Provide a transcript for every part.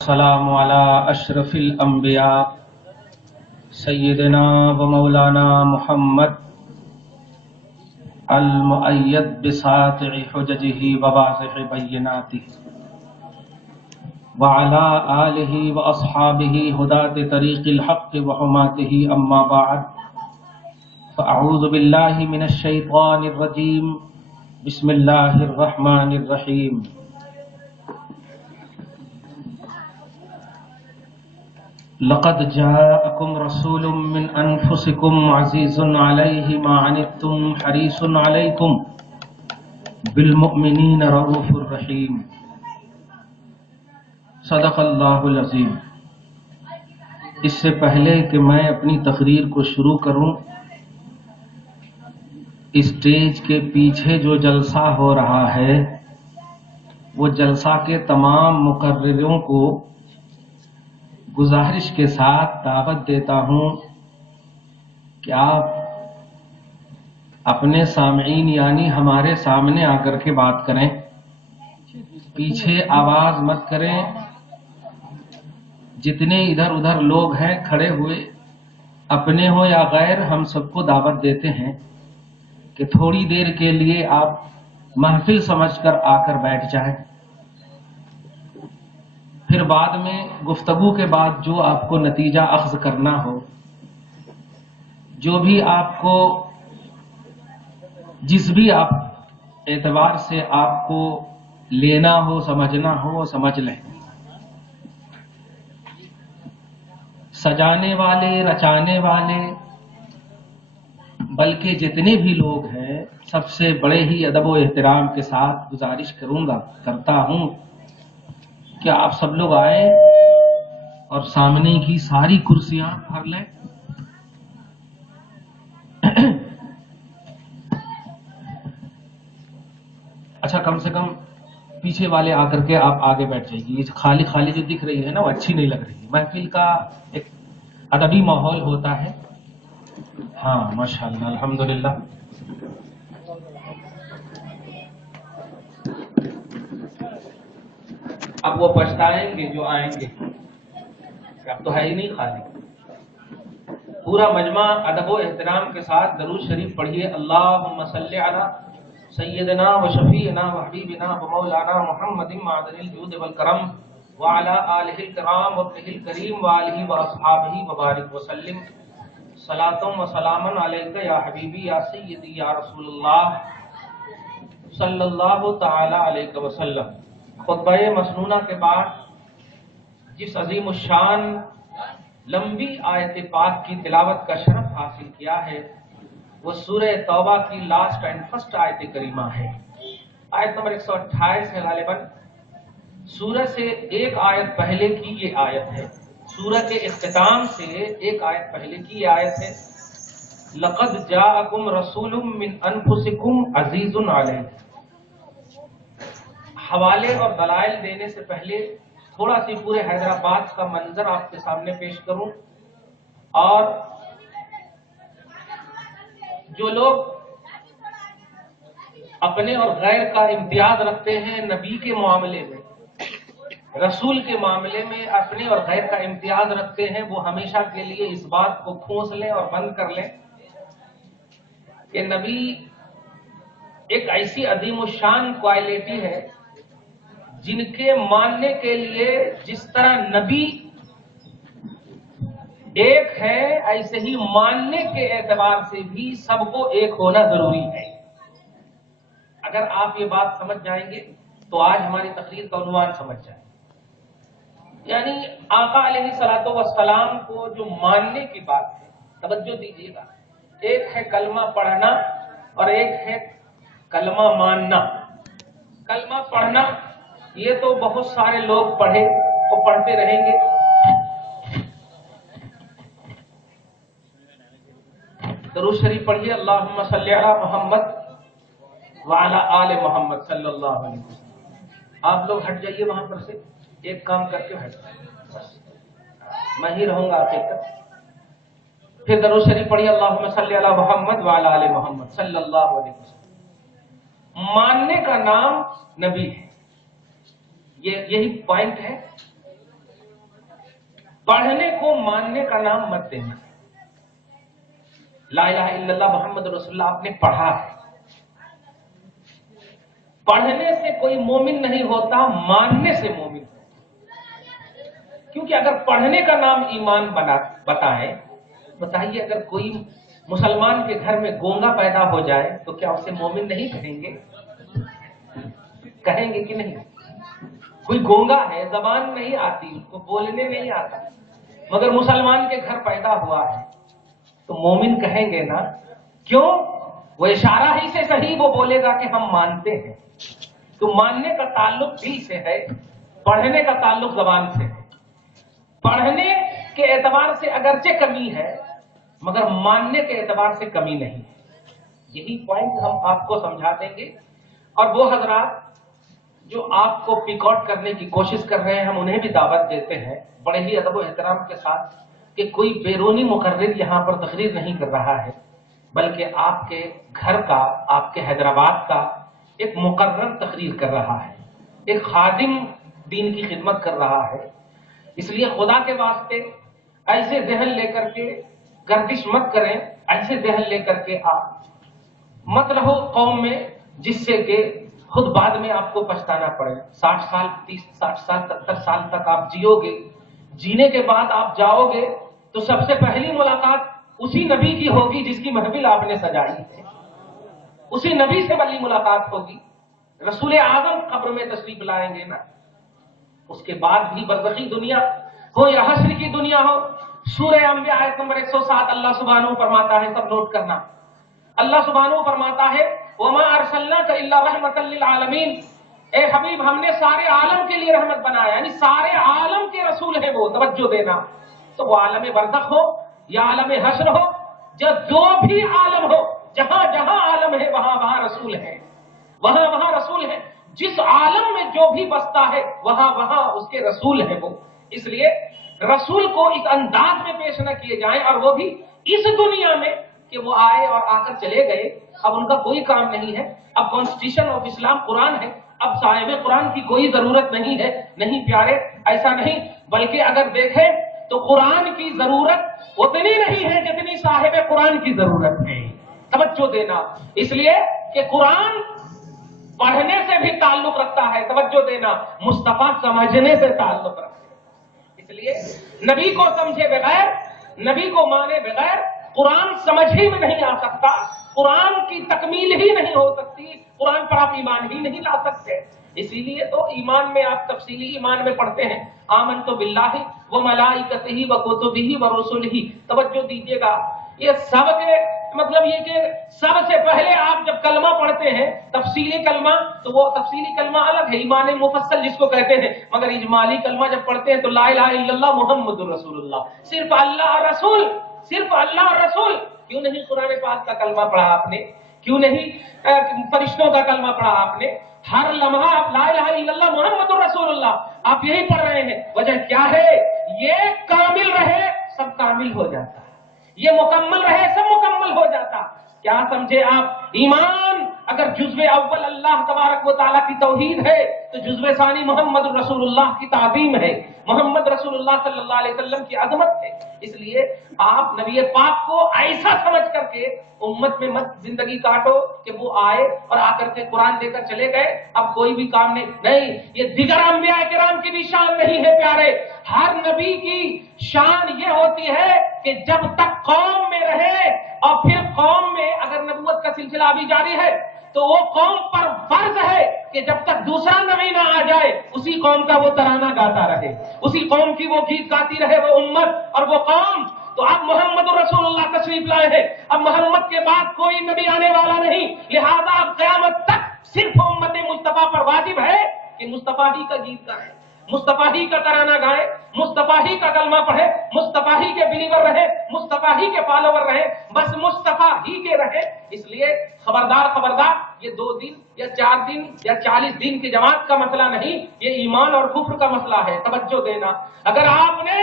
السلام على أشرف الأنبياء سيدنا ومولانا محمد المؤيد بساطع حججه وواضح بيناته وعلى آله وأصحابه هداة طريق الحق وحماته أما بعد فأعوذ بالله من الشيطان الرجيم بسم الله الرحمن الرحيم لقد جاءكم رسول من أنفسكم عزيز عليه ما عنتم حريص عليكم بالمؤمنين رؤوف رحيم صدق اللہ العظیم۔ اس سے پہلے کہ میں اپنی تقریر کو شروع کروں، اسٹیج کے پیچھے جو جلسہ ہو رہا ہے وہ جلسہ کے تمام مقرروں کو گزارش کے ساتھ دعوت دیتا ہوں کہ آپ اپنے سامعین یعنی ہمارے سامنے آ کر کے بات کریں، پیچھے آواز مت کریں۔ جتنے ادھر ادھر لوگ ہیں کھڑے ہوئے، اپنے ہو یا غیر، ہم سب کو دعوت دیتے ہیں کہ تھوڑی دیر کے لیے آپ محفل سمجھ کر آ کر بیٹھ جائیں، پھر بعد میں گفتگو کے بعد جو آپ کو نتیجہ اخذ کرنا ہو، جو بھی آپ کو جس بھی آپ اعتبار سے آپ کو لینا ہو سمجھنا ہو وہ سمجھ لیں۔ سجانے والے، رچانے والے، بلکہ جتنے بھی لوگ ہیں سب سے بڑے ہی ادب و احترام کے ساتھ گزارش کرتا ہوں کہ آپ سب لوگ آئیں اور سامنے کی ساری کرسیاں بھر لیں۔ اچھا، کم سے کم پیچھے والے آ کر کے آپ آگے بیٹھ جائیے۔ یہ خالی خالی جو دکھ رہی ہے نا وہ اچھی نہیں لگ رہی ہے۔ محفل کا ایک ادبی ماحول ہوتا ہے۔ ہاں ماشاءاللہ، الحمدللہ۔ اب وہ پچھتائیں گے جو آئیں گے، اب تو ہے ہی نہیں خالی۔ پورا مجمع ادب و احترام کے ساتھ درود شریف پڑھیے۔ اللہم صلی علی سیدنا و شفیعنا و حبیبنا و مولانا محمد معدن الجود والکرم وعلی آلہ الکرام و ابنہ الکریم و آلہ و اصحابہ وبارک وسلم۔ صلاۃ و سلام علیک یا حبیبی یا سیدی یا رسول اللہ صلی اللہ تعالی علیہ وسلم۔ خطبہ مسنونہ کے بعد جس عظیم الشان لمبی آیت پاک کی تلاوت کا شرف حاصل کیا ہے وہ سورہ توبہ کی لاسٹ اینڈ فرسٹ آیت کریمہ ہے۔ آیت نمبر 128 ہے غالباً۔ سورہ سے ایک آیت پہلے کی یہ آیت ہے، سورہ کے اختتام سے ایک آیت پہلے کی یہ آیت ہے۔ لقد جاءکم رسول من انفسکم عزیز علیہ۔ حوالے اور دلائل دینے سے پہلے تھوڑا سی پورے حیدرآباد کا منظر آپ کے سامنے پیش کروں، اور جو لوگ اپنے اور غیر کا امتیاز رکھتے ہیں نبی کے معاملے میں، رسول کے معاملے میں اپنے اور غیر کا امتیاز رکھتے ہیں، وہ ہمیشہ کے لیے اس بات کو کھوس لیں اور بند کر لیں کہ نبی ایک ایسی عظیم الشان کوالٹی ہے جن کے ماننے کے لیے جس طرح نبی ایک ہے، ایسے ہی ماننے کے اعتبار سے بھی سب کو ایک ہونا ضروری ہے۔ اگر آپ یہ بات سمجھ جائیں گے تو آج ہماری تقریر کا عنوان سمجھ جائیں، یعنی آقا علیہ الصلوۃ والسلام کو جو ماننے کی بات ہے، توجہ دیجیے گا۔ ایک ہے کلمہ پڑھنا اور ایک ہے کلمہ ماننا۔ کلمہ پڑھنا یہ تو بہت سارے لوگ پڑھے اور پڑھتے رہیں گے، درود شریف پڑھیے۔ اللہم صلی علی محمد وعلی آل محمد صلی اللہ علیہ وسلم۔ آپ لوگ ہٹ جائیے وہاں پر سے، ایک کام کر کے ہٹ جائیے، میں ہی رہوں گا آخر تک۔ پھر درود شریف پڑھیے۔ اللہم صلی علی محمد وعلی آل محمد صلی اللہ علیہ وسلم۔ ماننے کا نام نبی ہے، یہی پوائنٹ ہے पढ़ने को मानने का नाम मत देना। ला इलाहा इल्लल्लाह मुहम्मद रसूलुल्लाह आपने पढ़ा है, पढ़ने से कोई मोमिन नहीं होता, मानने से मोमिन होता। क्योंकि अगर पढ़ने का नाम ईमान बताइए अगर कोई मुसलमान के घर में गोंगा पैदा हो जाए तो क्या उसे मोमिन नहीं कहेंगे? कहेंगे कि नहीं? कोई गोंगा है, जबान नहीं आती, उसको बोलने नहीं आता, मगर मुसलमान के घर पैदा हुआ है तो मोमिन कहेंगे ना? क्यों? वो इशारा ही से सही वो बोलेगा कि हम मानते हैं। तो मानने का ताल्लुक दिल से है, पढ़ने का ताल्लुक जबान से है। पढ़ने के एतबार से अगरचे कमी है, मगर मानने के एतबार से कमी नहीं है। यही पॉइंट हम आपको समझा देंगे। और वो हजरात जो आपको पिक आउट करने की कोशिश कर रहे हैं, हम उन्हें भी दावत देते हैं बड़े ही अदब और एहतराम के साथ कि कोई बैरूनी मुकर्रिर यहाँ पर तकरीर नहीं कर रहा है, बल्कि आपके घर का, आपके हैदराबाद का एक मुकर्रर तकरीर कर रहा है, एक खादिम दीन की खिदमत कर रहा है। इसलिए खुदा के वास्ते ऐसे जहन लेकर के गर्दिश मत करें, ऐसे जहन लेकर के आप मत रहो कौम में जिससे कि खुद बाद में आपको पछताना पड़े। 60 साल 60 साल 70 साल तक आप जियोगे, जीने के बाद आप जाओगे तो सबसे पहली मुलाकात उसी नबी की होगी जिसकी महफिल आपने सजाई है, उसी नबी से पहली मुलाकात होगी। रसूल आजम कब्र में तशरीफ लाएंगे ना, उसके बाद भी बरज़खी दुनिया हो या हश्र की दुनिया हो। सूरह अंबिया आयत नंबर 107 अल्लाह सुब्हानहू फरमाता है, सब नोट करना, अल्लाह सुब्हानहू फरमाता है वमा अरसलनाका इल्ला रहमतल लिल आलमीन, ए हबीब हमने सारे आलम के लिए रहमत बनाया, यानी सारे आलम के रसूल है वो। तवज्जो देना, तो वो आलम बरज़ख हो या आलम हश्र हो, जो भी आलम हो, जहां जहां आलम है वहां वहां रसूल है, वहां वहां रसूल है। जिस आलम में जो भी बसता है वहां वहां उसके रसूल है वो। इसलिए रसूल को इस अंदाज में पेश न किए जाएं, और वो भी इस दुनिया में कि वो आए और आकर चले गए, अब उनका कोई काम नहीं है। अब कॉन्स्टिट्यूशन ऑफ इस्लाम कुरान है, अब साहिब कुरान की कोई जरूरत नहीं है। नहीं प्यारे, ऐसा नहीं, बल्कि अगर देखें तो कुरान की जरूरत उतनी नहीं है जितनी साहिब कुरान की जरूरत है। तवज्जो देना, इसलिए कि कुरान पढ़ने से भी ताल्लुक रखता है, तवज्जो देना, मुस्तफा समझने से ताल्लुक रखता है। इसलिए नबी को समझे बगैर, नबी को माने बगैर कुरान समझ ही में नहीं आ सकता, कुरान की तकमील ही नहीं हो सकती, कुरान पर आप ईमान ही नहीं ला सकते। इसीलिए तो ईमान में आप तफसीली ईमान में पढ़ते हैं आमनतु बिल्लाहि व मलाइकतिही व कुतुबिही व रुसुलिही। तवज्जो दीजिएगा, ये सब के मतलब ये कि सबसे पहले आप जब कलमा पढ़ते हैं तफसीली कलमा, तो वो तफसीली कलमा अलग है, ईमान मुफस्सल जिसको कहते हैं, मगर इजमाली कलमा जब पढ़ते हैं तो ला इलाहा इल्लल्लाह मुहम्मदुर रसूलुल्लाह, सिर्फ अल्लाह और रसूल, सिर्फ अल्लाह और रसूल। क्यों नहीं कुरान पाक का कलमा पढ़ा आपने? क्यों नहीं फरिश्तों का कलमा पढ़ा आपने? हर लम्हा आप ला इलाहा इल्लल्लाह मुहम्मदुर रसूलुल्लाह आप यही पढ़ रहे हैं। वजह क्या है? ये कामिल रहे सब कामिल हो जाता, ये मुकम्मल रहे सब मुकम्मल हो जाता। क्या समझे आप? ईमान अगर जुज़्वे अव्वल अल्लाह तबारक व तआला की तौहीद है तो जुज़्वे सानी मोहम्मद रसूलुल्लाह की ताज़ीम है, मोहम्मद रसूलुल्लाह सल्लल्लाहु अलैहि वसल्लम की अज़मत है। इसलिए आप नबी पाक को ऐसा समझ करके उम्मत में मत जिंदगी काटो कि वो आए और आकर के कुरान देकर चले गए, अब कोई भी काम नहीं। ये दिगर अंबिया किराम की भी शान नहीं है प्यारे। हर नबी की शान ये होती है कि जब तक कौम में रहे, और फिर कौम में अगर नबूवत का सिलसिला अभी जारी है तो वो कौम पर फर्ज है कि जब तक दूसरा नबी ना आ जाए उसी कौम का वो तराना गाता रहे, उसी कौम की वो गीत गाती रहे वो उम्मत और वो कौम। तो अब मोहम्मद रसूलुल्लाह तशरीफ लाए हैं, अब मोहम्मद के बाद कोई नबी आने वाला नहीं, लिहाजा अब क़यामत तक सिर्फ उम्मत मुस्तफा पर वाजिब है कि मुस्तफा ही का गीत गाए, मुस्तफा ही का तराना गाए, मुस्तफा ही का कलमा पढ़े, मुस्तफा ही के बिलीवर रहे, मुस्तफा ही के फॉलोवर रहे, बस मुस्तफा ही के रहे। इसलिए खबरदार खबरदार, ये 2 दिन या 4 दिन या 40 दिन की जमात का मसला नहीं, ये ईमान और कुफ्र का मसला है। तवज्जो देना, अगर आपने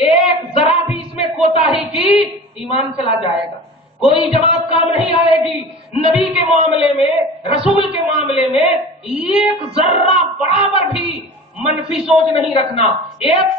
एक जरा भी इसमें कोताही की ईमान चला जाएगा, कोई जमात काम नहीं आएगी। नबी के मामले में, रसूल के मामले में एक जर्रा बराबर भी मनफी सोच नहीं रखना। एक